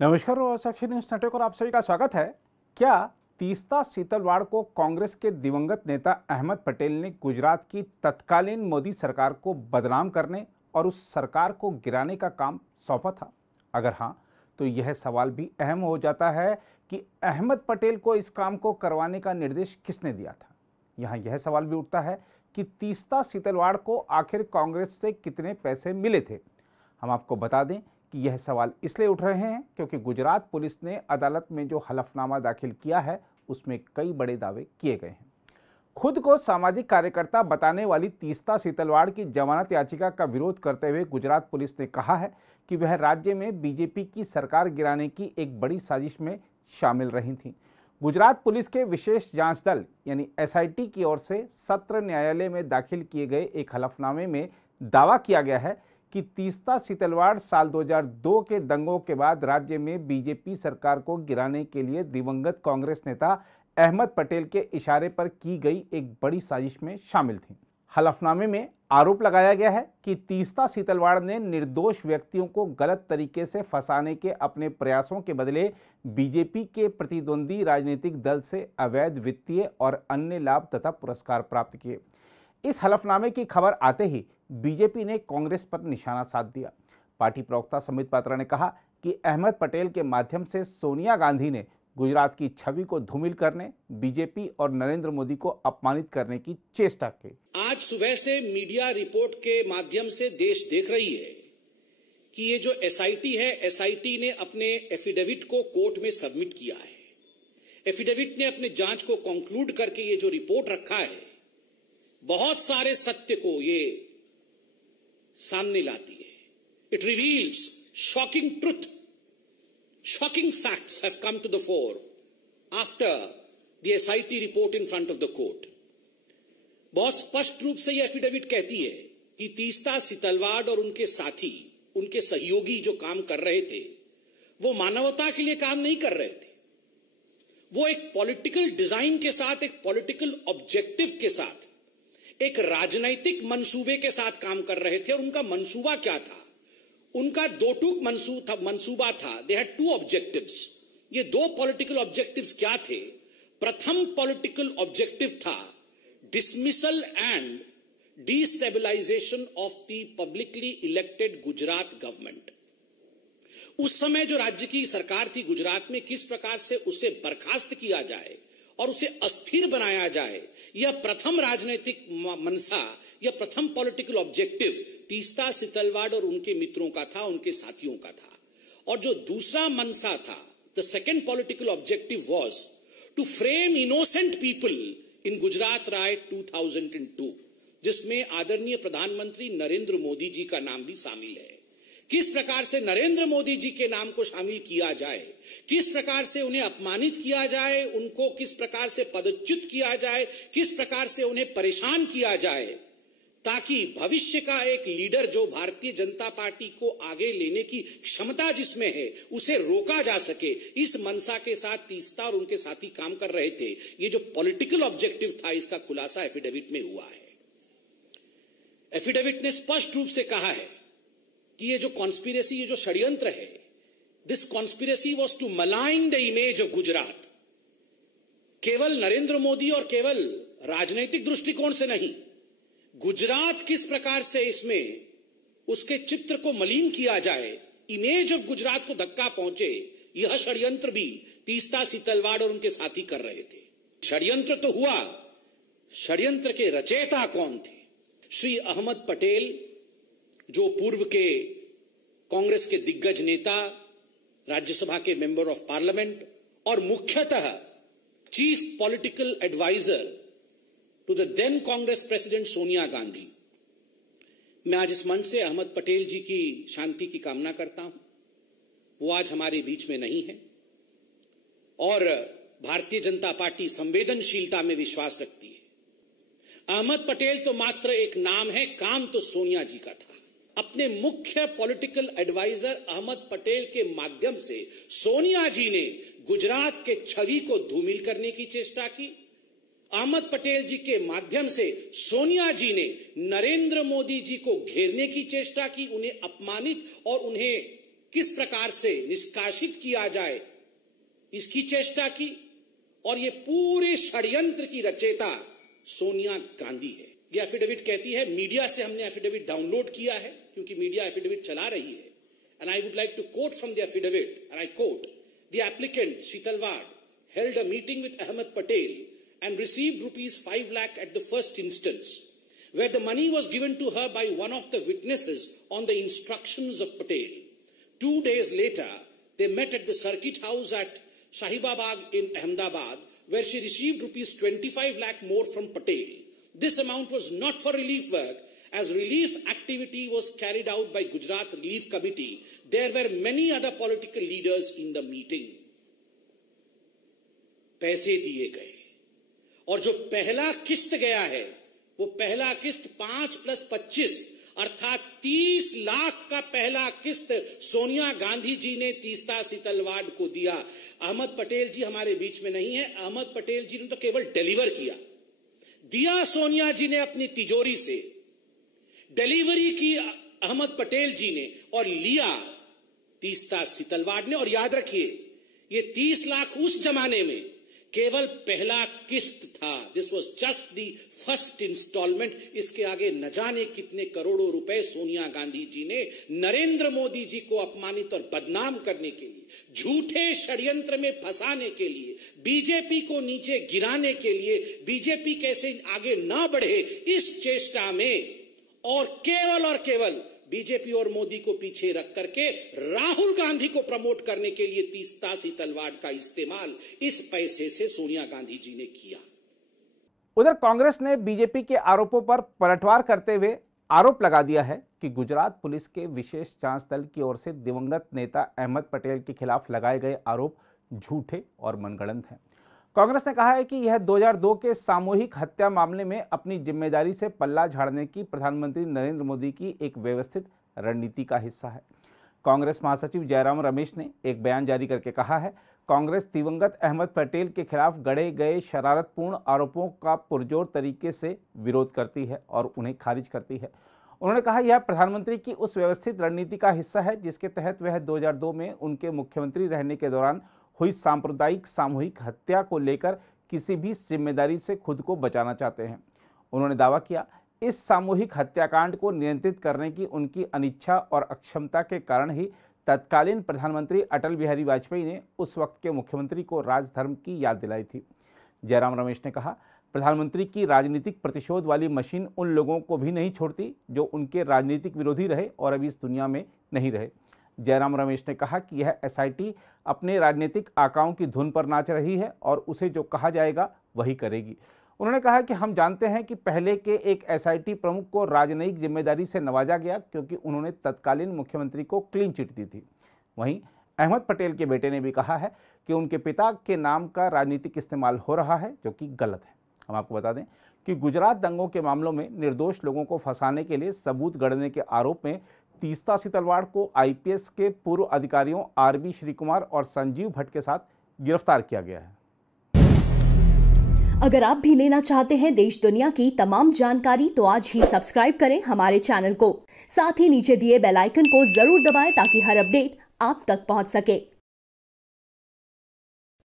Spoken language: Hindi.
नमस्कार और साक्षी न्यूज नेटवर्क और आप सभी का स्वागत है। क्या तीस्ता सीतलवाड़ को कांग्रेस के दिवंगत नेता अहमद पटेल ने गुजरात की तत्कालीन मोदी सरकार को बदनाम करने और उस सरकार को गिराने का काम सौंपा था? अगर हाँ, तो यह सवाल भी अहम हो जाता है कि अहमद पटेल को इस काम को करवाने का निर्देश किसने दिया था। यहाँ यह सवाल भी उठता है कि तीस्ता सीतलवाड़ को आखिर कांग्रेस से कितने पैसे मिले थे। हम आपको बता दें कि यह सवाल इसलिए उठ रहे हैं क्योंकि गुजरात पुलिस ने अदालत में जो हलफनामा दाखिल किया है उसमें कई बड़े दावे किए गए हैं। खुद को सामाजिक कार्यकर्ता बताने वाली तीस्ता सीतलवाड़ की जमानत याचिका का विरोध करते हुए गुजरात पुलिस ने कहा है कि वह राज्य में बीजेपी की सरकार गिराने की एक बड़ी साजिश में शामिल रही थी। गुजरात पुलिस के विशेष जांच दल यानी एसआईटी की ओर से सत्र न्यायालय में दाखिल किए गए एक हलफनामे में दावा किया गया है कि तीस्ता सीतलवाड़ साल 2002 के दंगों के बाद राज्य में बीजेपी सरकार को गिराने के लिए दिवंगत कांग्रेस नेता अहमद पटेल के इशारे पर की गई एक बड़ी साजिश में शामिल थी। हलफनामे में आरोप लगाया गया है कि तीस्ता सीतलवाड़ ने निर्दोष व्यक्तियों को गलत तरीके से फंसाने के अपने प्रयासों के बदले बीजेपी के प्रतिद्वंदी राजनीतिक दल से अवैध वित्तीय और अन्य लाभ तथा पुरस्कार प्राप्त किए। इस हलफनामे की खबर आते ही बीजेपी ने कांग्रेस पर निशाना साध दिया। पार्टी प्रवक्ता संबित पात्रा ने कहा कि अहमद पटेल के माध्यम से सोनिया गांधी ने गुजरात की छवि को धूमिल करने, बीजेपी और नरेंद्र मोदी को अपमानित करने की चेष्टा की। आज सुबह से मीडिया रिपोर्ट के माध्यम से देश देख रही है कि ये जो एसआईटी है, एसआईटी ने अपने एफिडेविट को कोर्ट में सबमिट किया है। एफिडेविट ने अपने जांच को कंक्लूड करके ये जो रिपोर्ट रखा है, बहुत सारे सत्य को ये सामने लाती है। It reveals shocking truth, shocking facts have come to the fore after the SIT report in front of the court. बहुत स्पष्ट रूप से यह एफिडेविट कहती है कि तीस्ता सीतलवाड़ और उनके साथी, उनके सहयोगी जो काम कर रहे थे, वो मानवता के लिए काम नहीं कर रहे थे। वो एक पॉलिटिकल डिजाइन के साथ, एक पॉलिटिकल ऑब्जेक्टिव के साथ, एक राजनैतिक मंसूबे के साथ काम कर रहे थे। और उनका मंसूबा क्या था? उनका दो टूक मंसूबा था। They had to objectives. ये दो पॉलिटिकल ऑब्जेक्टिव्स क्या थे? प्रथम पॉलिटिकल ऑब्जेक्टिव था dismissal and destabilisation of the publicly elected Gujarat government. उस समय जो राज्य की सरकार थी गुजरात में, किस प्रकार से उसे बर्खास्त किया जाए और उसे अस्थिर बनाया जाए, यह प्रथम राजनीतिक मनसा, यह प्रथम पॉलिटिकल ऑब्जेक्टिव तीस्ता सीतलवाड़ और उनके मित्रों का था, उनके साथियों का था। और जो दूसरा मनसा था, the second political objective was to frame innocent people in Gujarat right 2002, जिसमें आदरणीय प्रधानमंत्री नरेंद्र मोदी जी का नाम भी शामिल है। किस प्रकार से नरेंद्र मोदी जी के नाम को शामिल किया जाए, किस प्रकार से उन्हें अपमानित किया जाए, उनको किस प्रकार से पदच्युत किया जाए, किस प्रकार से उन्हें परेशान किया जाए, ताकि भविष्य का एक लीडर जो भारतीय जनता पार्टी को आगे लेने की क्षमता जिसमें है, उसे रोका जा सके। इस मनसा के साथ तीस्ता और उनके साथी काम कर रहे थे। ये जो पॉलिटिकल ऑब्जेक्टिव था, इसका खुलासा एफिडेविट में हुआ है। एफिडेविट ने स्पष्ट रूप से कहा है कि ये जो कॉन्स्पिरेसी, ये जो षड्यंत्र है, this conspiracy was to malign the image of Gujarat. केवल नरेंद्र मोदी और केवल राजनीतिक दृष्टिकोण से नहीं, गुजरात किस प्रकार से इसमें उसके चित्र को मलिन किया जाए, इमेज ऑफ गुजरात को धक्का पहुंचे, यह षड्यंत्र भी तीस्ता सीतलवाड़ और उनके साथी कर रहे थे। षड्यंत्र तो हुआ, षड्यंत्र के रचयिता कौन थे? श्री अहमद पटेल, जो पूर्व के कांग्रेस के दिग्गज नेता, राज्यसभा के मेंबर ऑफ पार्लियामेंट और मुख्यतः chief political adviser to the then Congress president Sonia Gandhi. मैं आज इस मंच से अहमद पटेल जी की शांति की कामना करता हूं। वो आज हमारे बीच में नहीं है और भारतीय जनता पार्टी संवेदनशीलता में विश्वास रखती है। अहमद पटेल तो मात्र एक नाम है, काम तो सोनिया जी का था। अपने मुख्य पॉलिटिकल एडवाइजर अहमद पटेल के माध्यम से सोनिया जी ने गुजरात के छवि को धूमिल करने की चेष्टा की। अहमद पटेल जी के माध्यम से सोनिया जी ने नरेंद्र मोदी जी को घेरने की चेष्टा की, उन्हें अपमानित और उन्हें किस प्रकार से निष्कासित किया जाए, इसकी चेष्टा की। और ये पूरे षड्यंत्र की रचयिता सोनिया गांधी है। ये एफिडेविट कहती है, मीडिया से हमने एफिडेविट डाउनलोड किया है, क्योंकि मीडिया एफिडेविट चला रही है। And I would like to quote from the affidavit, and I quote, the applicant Setalvad held a meeting with Ahmed Patel and received ₹5 lakh at the first instance, where the money was given to her by one of the witnesses on the instructions of Patel. 2 days later, they met at the circuit house at Shahibabad in Ahmedabad, where she received ₹25 lakh more from Patel. This amount was not for relief work, as relief activity was carried out by Gujarat Relief Committee. There were many other political leaders in the meeting. पैसे दिए गए, और जो पहला किस्त गया है, वो पहला किस्त 5 + 25 अर्थात 30 लाख का पहला किस्त सोनिया गांधी जी ने तीस्ता सीतलवाड़ को दिया। अहमद पटेल जी हमारे बीच में नहीं है। अहमद पटेल जी ने तो केवल डिलीवर किया, दिया सोनिया जी ने अपनी तिजोरी से, डिलीवरी की अहमद पटेल जी ने, और लिया तीस्ता सीतलवाड़ ने। और याद रखिए, ये 30 लाख उस जमाने में केवल पहला किस्त था। This was just the first instalment. इसके आगे न जाने कितने करोड़ों रुपए सोनिया गांधी जी ने नरेंद्र मोदी जी को अपमानित और बदनाम करने के लिए, झूठे षड्यंत्र में फंसाने के लिए, बीजेपी को नीचे गिराने के लिए, बीजेपी कैसे आगे ना बढ़े, इस चेष्टा में और केवल बीजेपी और मोदी को पीछे रख करके राहुल गांधी को प्रमोट करने के लिए तीस्ता सीतलवाड़ का इस्तेमाल इस पैसे से सोनिया गांधी जी ने किया। उधर कांग्रेस ने बीजेपी के आरोपों पर पलटवार करते हुए आरोप लगा दिया है कि गुजरात पुलिस के विशेष जांच दल की ओर से दिवंगत नेता अहमद पटेल के खिलाफ लगाए गए आरोप झूठे और मनगढ़ंत हैं। कांग्रेस ने कहा है कि यह 2002 के सामूहिक हत्या मामले में अपनी जिम्मेदारी से पल्ला झाड़ने की प्रधानमंत्री नरेंद्र मोदी की एक व्यवस्थित रणनीति का हिस्सा है। कांग्रेस महासचिव जयराम रमेश ने एक बयान जारी करके कहा है, कांग्रेस दिवंगत अहमद पटेल के खिलाफ गढ़े गए शरारतपूर्ण आरोपों का पुरजोर तरीके से विरोध करती है और उन्हें खारिज करती है। उन्होंने कहा, यह प्रधानमंत्री की उस व्यवस्थित रणनीति का हिस्सा है जिसके तहत वह 2002 में उनके मुख्यमंत्री रहने के दौरान हुई सांप्रदायिक सामूहिक हत्या को लेकर किसी भी जिम्मेदारी से खुद को बचाना चाहते हैं। उन्होंने दावा किया, इस सामूहिक हत्याकांड को नियंत्रित करने की उनकी अनिच्छा और अक्षमता के कारण ही तत्कालीन प्रधानमंत्री अटल बिहारी वाजपेयी ने उस वक्त के मुख्यमंत्री को राजधर्म की याद दिलाई थी। जयराम रमेश ने कहा, प्रधानमंत्री की राजनीतिक प्रतिशोध वाली मशीन उन लोगों को भी नहीं छोड़ती जो उनके राजनीतिक विरोधी रहे और अभी इस दुनिया में नहीं रहे। जयराम रमेश ने कहा कि यह एसआईटी अपने राजनीतिक आकाओं की धुन पर नाच रही है और उसे जो कहा जाएगा वही करेगी। उन्होंने कहा कि हम जानते हैं कि पहले के एक एसआईटी प्रमुख को राजनयिक जिम्मेदारी से नवाजा गया क्योंकि उन्होंने तत्कालीन मुख्यमंत्री को क्लीन चिट दी थी। वहीं अहमद पटेल के बेटे ने भी कहा है कि उनके पिता के नाम का राजनीतिक इस्तेमाल हो रहा है, जो कि गलत है। हम आपको बता दें कि गुजरात दंगों के मामलों में निर्दोष लोगों को फंसाने के लिए सबूत गढ़ने के आरोप में तीस्ता सीतलवाड़ को आईपीएस के पूर्व अधिकारियों आरबी श्रीकुमार और संजीव भट्ट के साथ गिरफ्तार किया गया है। अगर आप भी लेना चाहते हैं देश दुनिया की तमाम जानकारी तो आज ही सब्सक्राइब करें हमारे चैनल को। साथ ही नीचे दिए बेल आइकन को जरूर दबाएं ताकि हर अपडेट आप तक पहुंच सके।